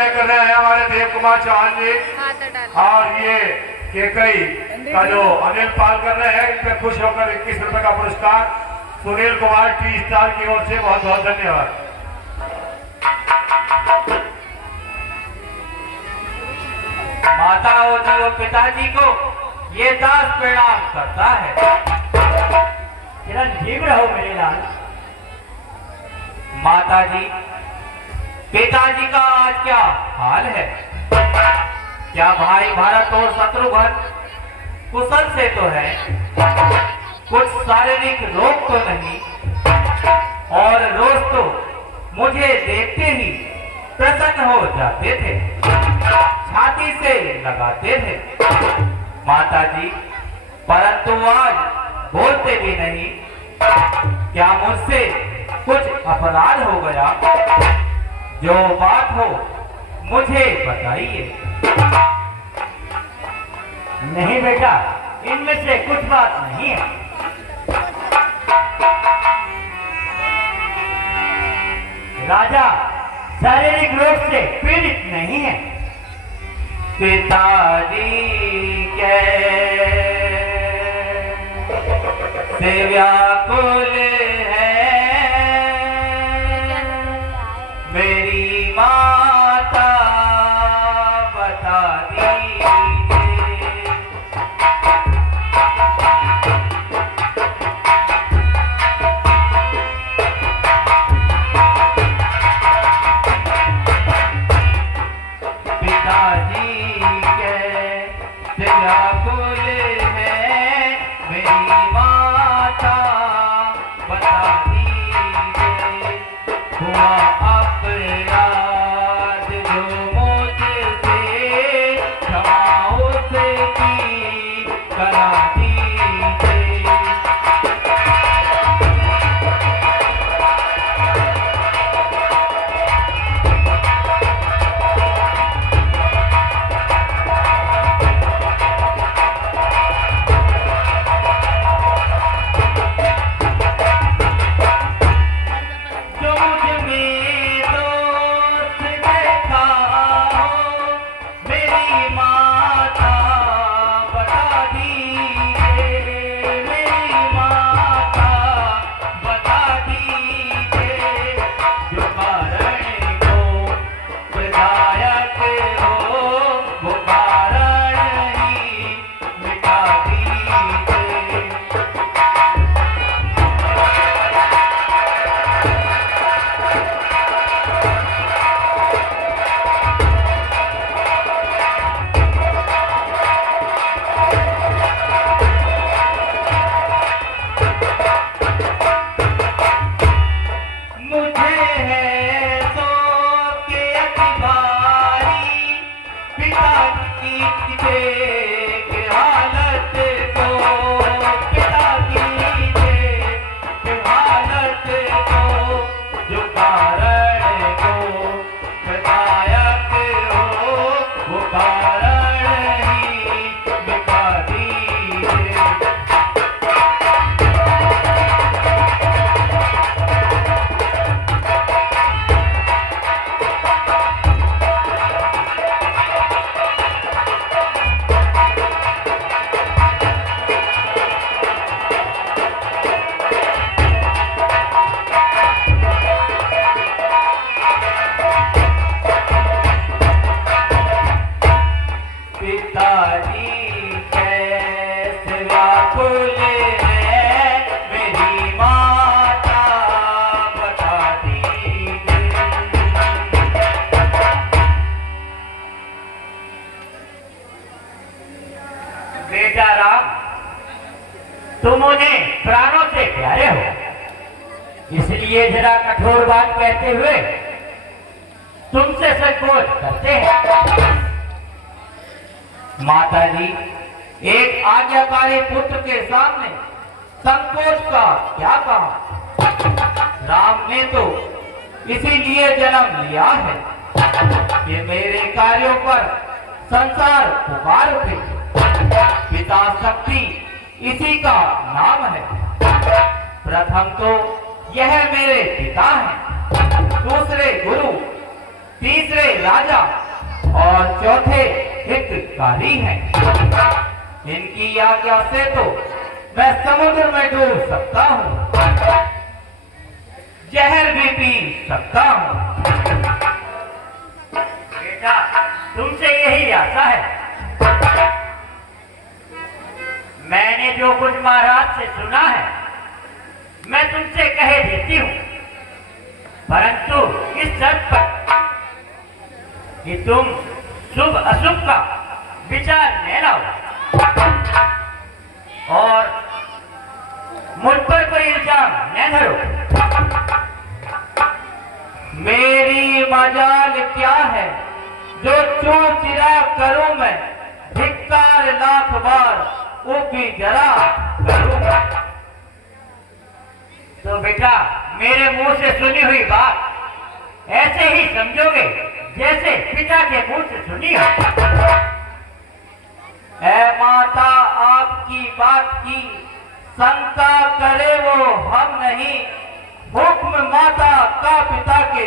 निर्णय कर रहे हैं हमारे देव कुमार चौहान जी, और ये केकई का जो अनिल पाल कर रहे हैं, इन पे खुश होकर 21 रुपए का पुरस्कार सुनील कुमार टी स्टार की ओर से बहुत बहुत धन्यवाद। माता और पिताजी को ये दास प्रणाम करता है। चिरंजीव रहो मेरे लाल। माता जी, पिताजी का आज क्या हाल है? क्या भाई भारत और शत्रुघ्न कुशल से तो है? कुछ शारीरिक रोग तो नहीं? और रोज तो मुझे देखते ही प्रसन्न हो जाते थे, छाती से लगाते थे। माता जी, परंतु आज बोलते भी नहीं। क्या मुझसे कुछ अपराध हो गया? जो बात हो मुझे बताइए। नहीं बेटा, इनमें से कुछ बात नहीं है। राजा शारीरिक रोग से पीड़ित नहीं है। पिताजी कैसे व्याकुल है मेरी माता, बता दीजिए। तुम उन्हें प्राणों से प्यारे हो, इसलिए जरा कठोर बात कहते हुए तुमसे संकोच करते हैं। माता जी, एक आज्ञाकारी पुत्र के सामने संकोच का क्या काम? राम ने तो इसीलिए जन्म लिया है कि मेरे कार्यों पर संसार पुकार उठे। पिता शक्ति इसी का नाम है। प्रथम तो यह मेरे पिता हैं, दूसरे गुरु, तीसरे राजा और चौथे हितकारी हैं। इनकी आज्ञा से तो मैं समुद्र में डूब सकता हूँ, जहर भी पी सकता हूँ। बेटा, तुमसे यही आशा है। मैंने जो कुछ महाराज से सुना है मैं तुमसे कह देती हूँ, परंतु इस शर्त पर कि तुम शुभ अशुभ का विचार न लाओ और मुझ पर कोई इल्जाम न धरो। मेरी मजाल क्या है जो चूर चिरा करूं मैं, धिक्कार लाख बार वो भी जरा करूंगा। तो बेटा, मेरे मुंह से सुनी हुई बात ऐसे ही समझोगे जैसे पिता के मुंह से सुनी हो। ऐ माता, आपकी बात की शंका करे वो हम नहीं, हुक्म माता का पिता के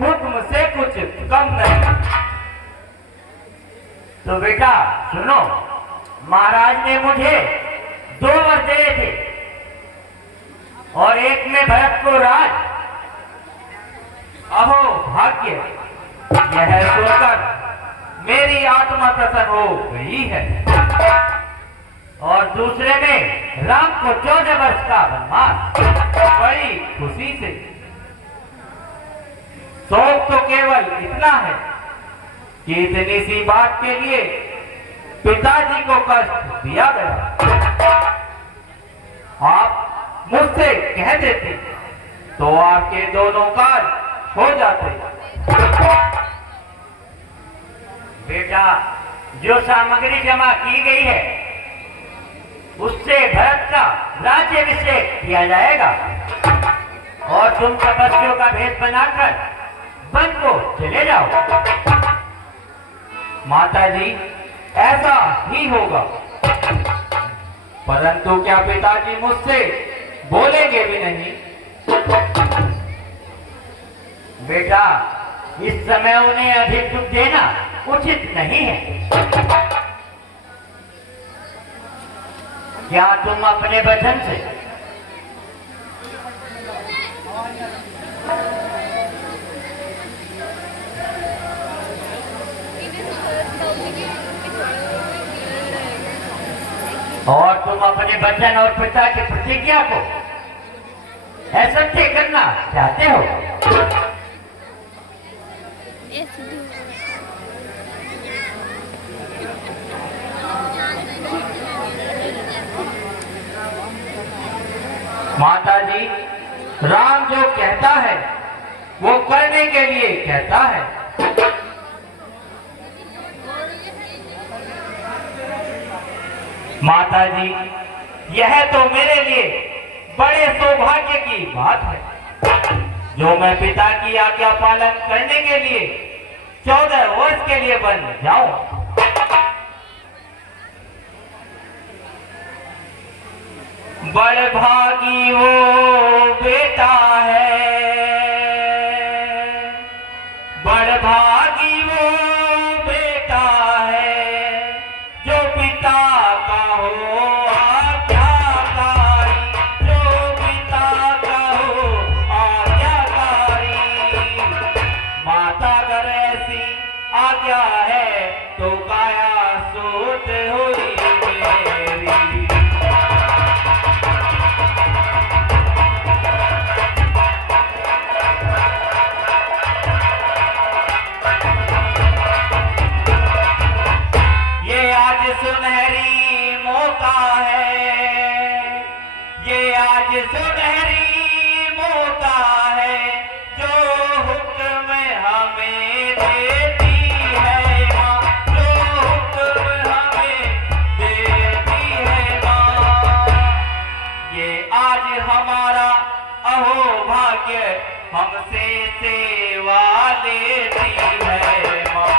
हुक्म से कुछ कम नहीं। तो बेटा सुनो, महाराज ने मुझे 2 वर दिए थे और एक में भरत को राज। अहो भाग्य, यह सुनकर मेरी आत्मा प्रसन्न हो गई है। और दूसरे में राम को 14 वर्ष का वनवास। बड़ी खुशी से। शौक तो केवल इतना है कि इतनी सी बात के लिए पिताजी को कष्ट दिया गया। आप मुझसे कह देते तो आपके दोनों कार्य हो जाते। बेटा, जो सामग्री जमा की गई है उससे भरत का राज्याभिषेक किया जाएगा और तुम तपस्वियों का भेष बनाकर वन को चले जाओ। माता जी, ऐसा ही होगा, परंतु क्या पिताजी मुझसे बोलेंगे भी नहीं? बेटा, इस समय उन्हें अधिक दुख देना उचित नहीं है। क्या तुम अपने वचन से वचन और पिता की प्रतिज्ञा को असत्य करना चाहते हो? माता जी, राम जो कहता है वो करने के लिए कहता है। माता जी, यह तो मेरे लिए बड़े सौभाग्य की बात है जो मैं पिता की आज्ञा पालन करने के लिए 14 वर्ष के लिए बन जाऊं। बड़भागी वो बेटा है, बड़भागी वो बेटा है जो पिता का हो आज्ञाकारी, जो पिता का हो आज्ञाकारी। माता अगर ऐसी आज्ञा है तो काया सोच हुई मेरी। सुनहरी मौका है, ये आज सुनहरी मौका है जो हुक्म हमें देती है माँ, जो हुक्म हमें देती है माँ। ये आज हमारा अहो भाग्य हमसे सेवा लेती है माँ।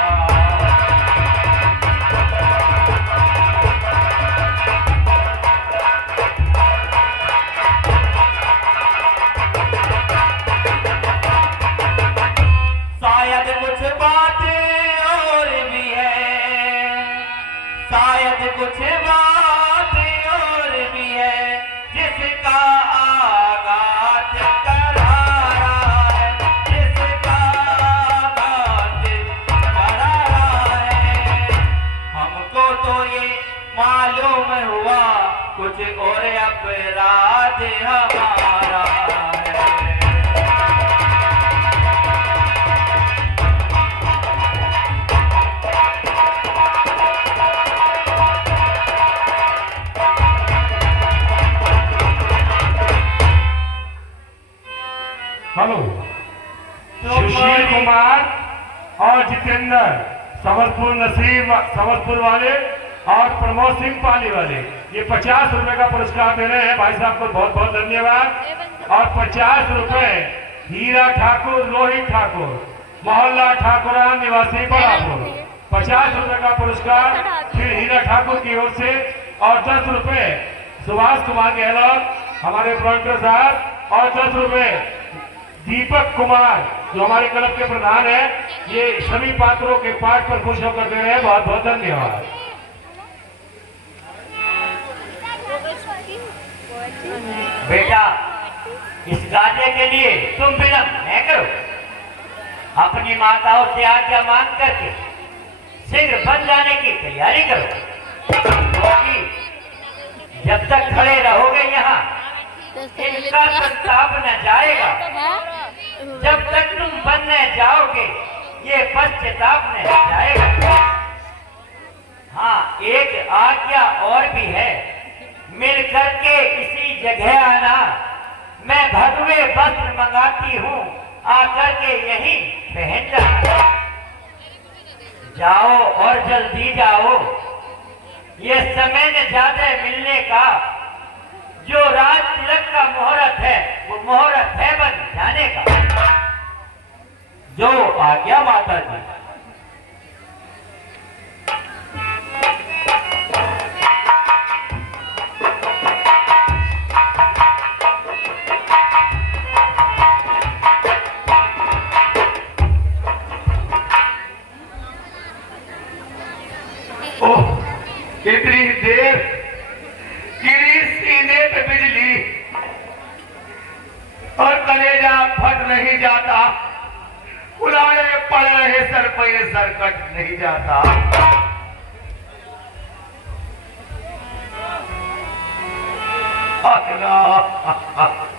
कुछ बात और भी है जिसका आगाज करारा है, जिसका आगाज करारा है। हमको तो ये मालूम हुआ कुछ और अपराध हमारा है। हेलो, सुशील कुमार और जितेंद्र समस्तपुर नसीब समस्तपुर वाले और प्रमोद सिंह पाली वाले ये 50 रुपए का पुरस्कार दे रहे हैं। भाई साहब को बहुत बहुत धन्यवाद। और 50 रुपए हीरा ठाकुर, रोहित ठाकुर, मोहल्ला ठाकुरा निवासी बड़ापुर, 50 रुपए का पुरस्कार फिर हीरा ठाकुर की ओर से। और 10 रुपए सुभाष कुमार गहलोत हमारे प्रोडक्टर साहब, और 10 रुपए दीपक कुमार जो हमारे क्लब के प्रधान है। ये सभी पात्रों के पाठ पर खुश होकर दे रहे हैं। बहुत बहुत धन्यवाद। बेटा, इस कार्य के लिए तुम विलंब न करो। अपनी माताओं से आज्ञा मांग करके शीघ्र बन जाने की तैयारी करो, क्योंकि जब तक खड़े रहोगे यहाँ इनका प्रताप न जाएगा। जब तक तुम बनने जाओगे ये पश्चाताप न जाएगा। हाँ, एक आज्ञा और भी है, मिल करके इसी जगह आना। मैं भगवे वस्त्र मंगाती हूँ, आकर के यही पहन जाना। जाओ और जल्दी जाओ, ये समय न ज्यादा मिलने का। जो राज तिलक का मुहूर्त है वो मुहूर्त है बन जाने का। जो आज्ञा माता जी। ओह, कितनी देर गिरी सीने पे बिजली और कलेजा फट नहीं जाता। उलाड़े पड़ रहे सर पर ये सर कट नहीं जाता। अल्लाह